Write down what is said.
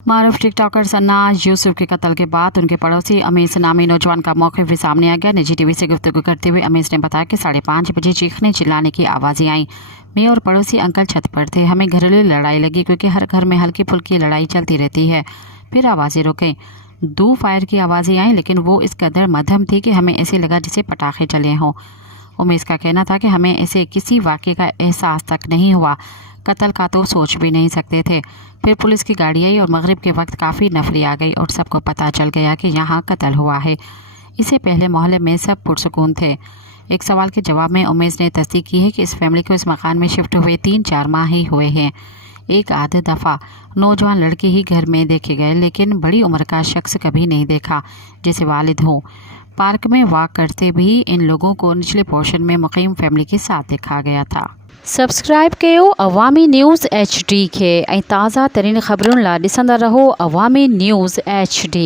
मारूफ TikToker सन्नाज Yusuf के कत्ल के बाद उनके पड़ोसी अमीस नामी नौजवान का मौक़िफ़ भी सामने आ गया। निजी टीवी से गुफ्तगू करते हुए अमीस ने बताया कि 5:30 बजे चीखने चिल्लाने की आवाज़ें आईं। मैं और पड़ोसी अंकल छत पर थे। हमें घरेलू लड़ाई लगी क्योंकि हर घर में हल्की फुल्की लड़ाई चलती रहती है। फिर आवाज़ें रुकें, 2 फायर की आवाज़ें आईं, लेकिन वो इस कदर मध्यम थी कि हमें ऐसे लगा जैसे पटाखे चले हों। उमेश का कहना था कि हमें ऐसे किसी वाक़े का एहसास तक नहीं हुआ, कत्ल का तो सोच भी नहीं सकते थे। फिर पुलिस की गाड़ी आई और मगरिब के वक्त काफ़ी नफरी आ गई और सबको पता चल गया कि यहाँ कत्ल हुआ है। इससे पहले मोहल्ले में सब पुरसुकून थे। एक सवाल के जवाब में उमेश ने तस्दीक की है कि इस फैमिली को इस मकान में शिफ्ट हुए 3-4 माह ही हुए हैं। एक आध दफ़ा नौजवान लड़के ही घर में देखे गए, लेकिन बड़ी उम्र का शख्स कभी नहीं देखा जैसे वालिद हों। पार्क में वॉक करते भी इन लोगों को निचले पोर्शन में मुकीम फैमिली के साथ देखा गया था। सब्सक्राइब कयो अवामी न्यूज़ HD खे ऐं ताज़ा तरीन ख़बरुनि लाइ ॾिसंदा रहो अवामी न्यूज़ HD।